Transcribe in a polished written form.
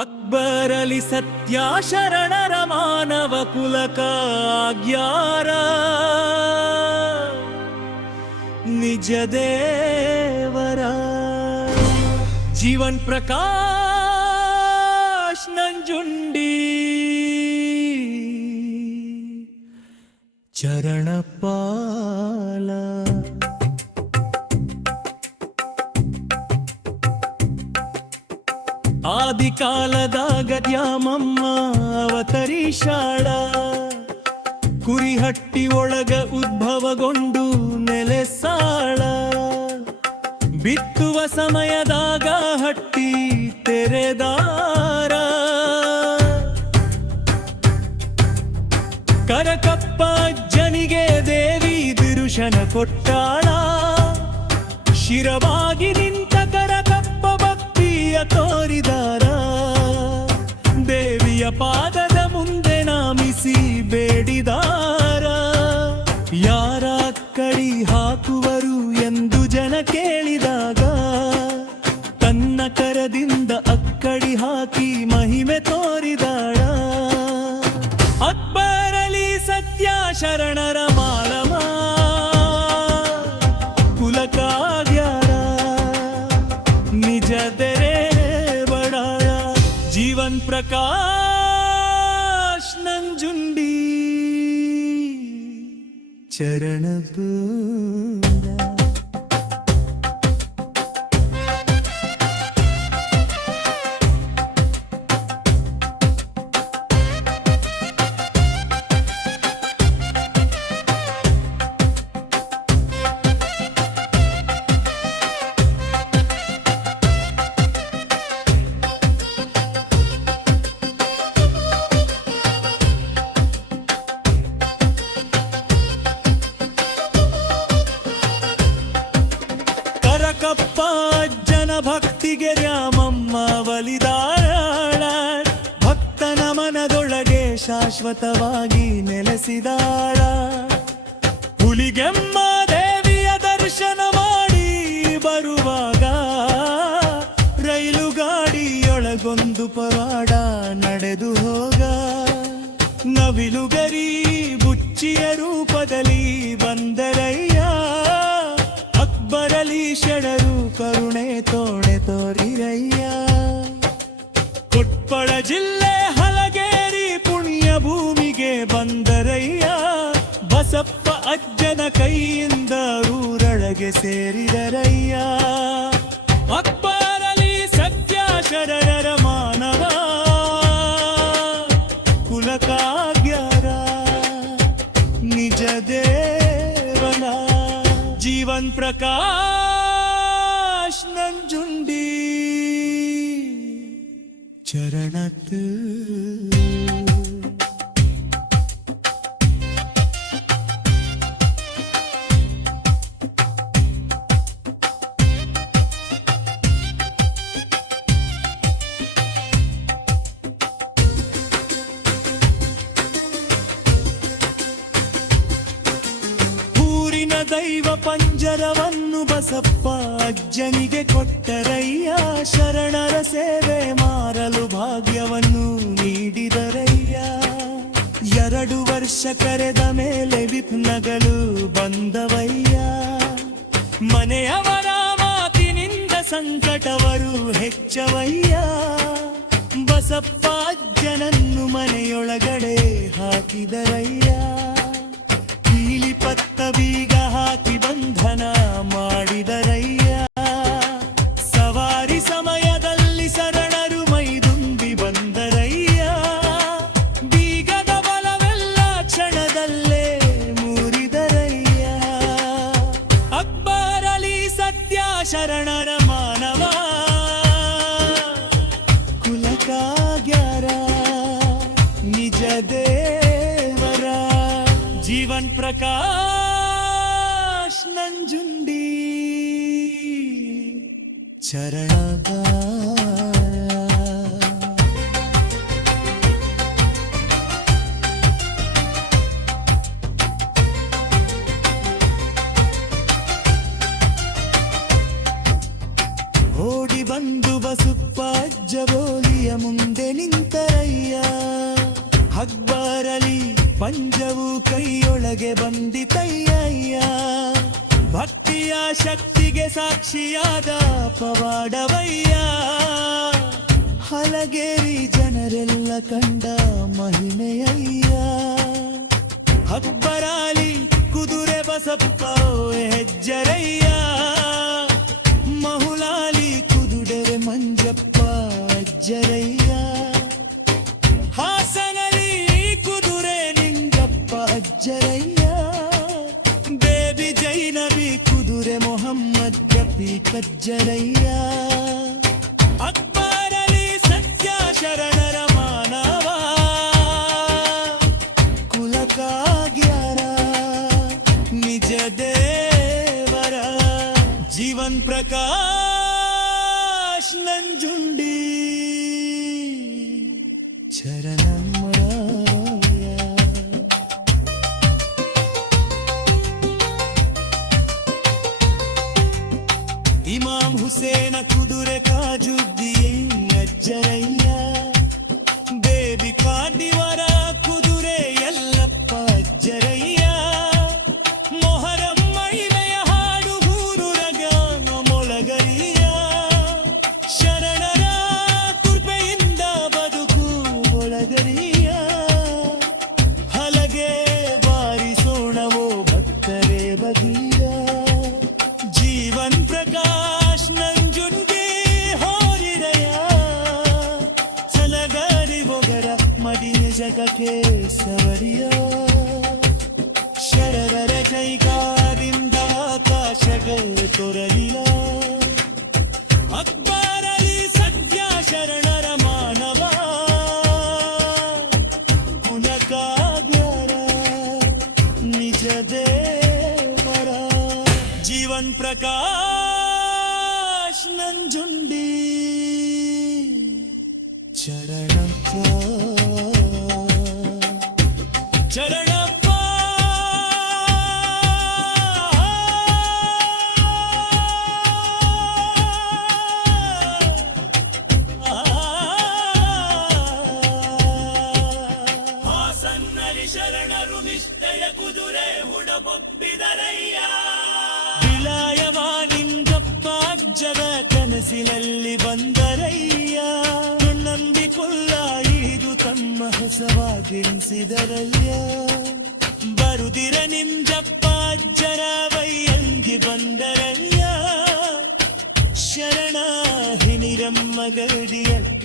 ಅಕ್ಬರಲಿ ಸತ್ಯ ಶರಣರ ಮಾನವ ಕುಲಕ ಆಗ್ಯಾರ ನಿಜ ದೇವರ ಜೀವನ್ ಪ್ರಕಾಶ್ ನಂಜುಂಡಿ ಚರಣಪಾಲ ಆದಿಕಾಲದಾಗ ದ್ಯಾಮಮ್ಮ ಅವತರಿಶಾಳ ಕುರಿಹಟ್ಟಿ ಒಳಗ ಉದ್ಭವಗೊಂಡು ನೆಲೆಸಾಳ ಬಿತ್ತುವ ಸಮಯದಾಗ ಹಟ್ಟಿ ತೆರೆದಾರ ಕರಕಪ್ಪ ಅಜ್ಜನಿಗೆ ದೇವಿ ದಿರುಶನ ಕೊಟ್ಟಾಳ ಶಿರವಾಗಿ ನಿಂತ ಕರಕಪ್ಪ ಭಕ್ತಿಯ ತೋರಿದಾರ ದೇವಿಯ ಪಾದದ ಮುಂದೆ ನಾಮಿಸಿ ಬೇಡಿದಾರ ಯಾರ ಕಡಿ ಹಾಕುವರು ಎಂದು ಜನ ಕೇಳಿದಾಗ ತನ್ನ ಕರದಿಂದ ಅಕ್ಕಡಿ ಹಾಕಿ ಮಹಿಮೆ ತೋರಿದಾಳ ಅಕ್ಬರಲಿ ಸತ್ಯ ಶರಣರ ಮಾಲಮ ಕುಲಕಾಗ್ಯಾರ ನಿಜ ತೆರೆ ಬಡಾಳ ಜೀವನ್ ಪ್ರಕಾಶ್ ನಂಜುಂಡಿ ಚರಣಪೂರ ಕಪ್ಪ ಅಜ್ಜನ ಭಕ್ತಿಗೆ ರಾಮಮ್ಮ ಒಲಿದಾಳ ಭಕ್ತನ ಮನದೊಳಗೆ ಶಾಶ್ವತವಾಗಿ ನೆಲೆಸಿದಾಳ ಹುಲಿಗೆಮ್ಮ ದೇವಿಯ ದರ್ಶನ ಮಾಡಿ ಬರುವಾಗ ರೈಲು ಗಾಡಿಯೊಳಗೊಂದು ಪವಾಡ ನಡೆದು ಹೋಗ ನವಿಲುಗರಿ ಬುಚ್ಚಿಯ ರೂಪದಲ್ಲಿ ಬಂದರಯ್ಯ ಅಕ್ಬರಲಿ ಶರಣರು ಕರುಣೆ ತೋಡೆ ತೋರಿರಯ್ಯ ಕೊಪ್ಪಳ ಜಿಲ್ಲೆ ಹಲಗೇರಿ ಪುಣ್ಯ ಭೂಮಿಗೆ ಬಂದರಯ್ಯ ಬಸಪ್ಪ ಅಜ್ಜನ ಕೈಯಿಂದ ಊರೊಳಗೆ ಸೇರಿದರಯ್ಯ ಅಕ್ಬರಲಿ ಸತ್ಯ ಶರಣರ ಮಾನವ ಕುಲಕಾಗ್ಯಾರ ನಿಜ ದೇವನ ಜೀವನ್ ಪ್ರಕಾಶ್ ನಂಜುಂಡಿ ಚರಣತ್ ದೈವ ಪಂಜರವನ್ನು ಬಸಪ್ಪ ಅಜ್ಜನಿಗೆ ಕೊಟ್ಟರಯ್ಯ ಶರಣರ ಸೇವೆ ಮಾರಲು ಭಾಗ್ಯವನ್ನು ನೀಡಿದರಯ್ಯ 2 ವರ್ಷ ಕರೆದ ಮೇಲೆ ವಿಘ್ನಗಳು ಬಂದವಯ್ಯ ಮನೆಯವರ ಮಾತಿನಿಂದ ಸಂಕಟವರು ಹೆಚ್ಚವಯ್ಯ ಬಸಪ್ಪ ಅಜ್ಜನನ್ನು ಮನೆಯೊಳಗಡೆ ಹಾಕಿದರಯ್ಯ ಪತ್ತ ಬೀಗ ಹಾಕಿ ಬಂಧನ ಮಾಡಿದರಯ್ಯ ಸವಾರಿ ಸಮಯದಲ್ಲಿ ಶರಣರು ಮೈದುಂಬಿ ಬಂದರಯ್ಯ ಬೀಗದ ಬಲವೆಲ್ಲ ಕ್ಷಣದಲ್ಲೇ ಮೂರಿದರಯ್ಯ ಅಕ್ಬರಲಿ ಸತ್ಯ ಶರಣರ ಮಾನವ ಕುಲಕಾಗ್ಯಾರ ನಿಜ ದೇವರ ಜೀವನ್ ಪ್ರಕಾಶ್ ನಂಜುಂಡಿ ಚರಣಗಾರ ಓಡಿ ಬಂದು ಬಸುಪ್ಪ ಅಜ್ಜ ಬೋಲಿಯ ಮುಂದೆ ನಿಂತರಯ್ಯ. ಅಕ್ಬರಲಿ ಪಂಜವು ಕೈಯೊಳಗೆ ಬಂದಿತಯ್ಯ. ಭಕ್ತಿಯ ಶಕ್ತಿಗೆ ಸಾಕ್ಷಿಯಾದ ಪವಾಡವಯ್ಯ. ಹಲಗೇರಿ ಜನರೆಲ್ಲ ಕಂಡ ಮಹಿಮೆಯಯ್ಯ. ಅಕ್ಬರಾಲಿ ಕುದುರೆ ಬಸಪ್ಪ ಹೆಜ್ಜರಯ್ಯ. ಮಹುಲಾಲಿ ಕುದುರೆ ಮಂಜಪ್ಪ ಅಜ್ಜರಯ್ಯ. ಹಾಸನಲಿ ಕುದುರೆ ನಿಂಗಪ್ಪ ಅಜ್ಜರಯ್ಯ. ಬೇಬಿ ಜೈನಬಿ ಕುದುರೆ ಮೊಹಮ್ಮದ್ ರಫಿ ಕಜ್ಜರಯ್ಯ. ಅಕ್ಬರಲಿ ಸತ್ಯ ಶರಣರ ಮಾನವ ಕುಲಕಾಗ್ಯಾರ ನಿಜ ದೇವರ. ಜೀವನ್ ಪ್ರಕಾಶ್ ನಂಜುಂಡಿ ಶರಣಮ್ಮರಾಯ. ಇಮಾಮ್ ಹುಸೇನ ಕುದುರೆ ಕಾಜುದ್ದೀನ್ ಅಜ್ಜರಯ್ಯ. ಬೇಬಿ ಕಾಡಿವರ ಕುದುರೆ ಯಲ್ಲಪ್ಪ ಅಜ್ಜರಯ್ಯ. ಮೊಹರಂ ಮಹಿಮೆಯ ಹಾಡು ಹೂರುರಗ ಮೊಳಗರಿಯ. ಶರಣರ ಕೃಪೆಯಿಂದ ಬದುಕು ಒಳಗರಿಯ. ಹಲಗೆ ಬಾರಿಸೋಣವೋ ಭಕ್ತರೇ ಬಗಿಯ. ಜೀವನ್ ಪ್ರಕಾಶ್ ನಂಜುಂಡಿ ಹೋರಿರಯ. ಸಲಗಾರಿ ಬೊಗರ ಮಡಿನ ಜಗಕ್ಕೆ ಸವರಿಯ. ಶರವರ ಕೈಗಾರಿಂದ ಆಕಾಶಗೆ ತೊರಲಿಲ್ಲ. ಅಕ್ಬರಲಿ ಸತ್ಯ ಶರಣರ ಮಾನವ ಕುಲಕಾಗ್ಯಾರ ನಿಜ ದೇವರ. ಜೀವನ್ ಪ್ರಕಾಶ್ ನಂಜುಂಡಿ ಶರಣಪ್ಪ ಶರಣಪ್ಪ. ಹಾಸನ್ನಲಿ ಶರಣರು ನಿಷ್ಠೆಯ ಕುದುರೆ ಹುಡಬೊಬ್ಬಿದರಯ್ಯ. ವಿಲಾಯವಾನಿಂಗಪ್ಪ ಅಜ್ಜರ ಕನಸಿನಲ್ಲಿ ಬಂದರಯ್ಯ. ನಂಬಿಕೊಳ್ಳ ಇದು ತಮ್ಮ ಹೊಸವಾಗಿರಿಸಿದರಯ್ಯ. ಬರುದಿರ ನಿಂಜಪ್ಪ ಅಜ್ಜರ ವೈಯಂಗಿ ಬಂದರಯ್ಯ. ಶರಣ ಹಿನಿರಮ್ಮ ಗಡಿಯ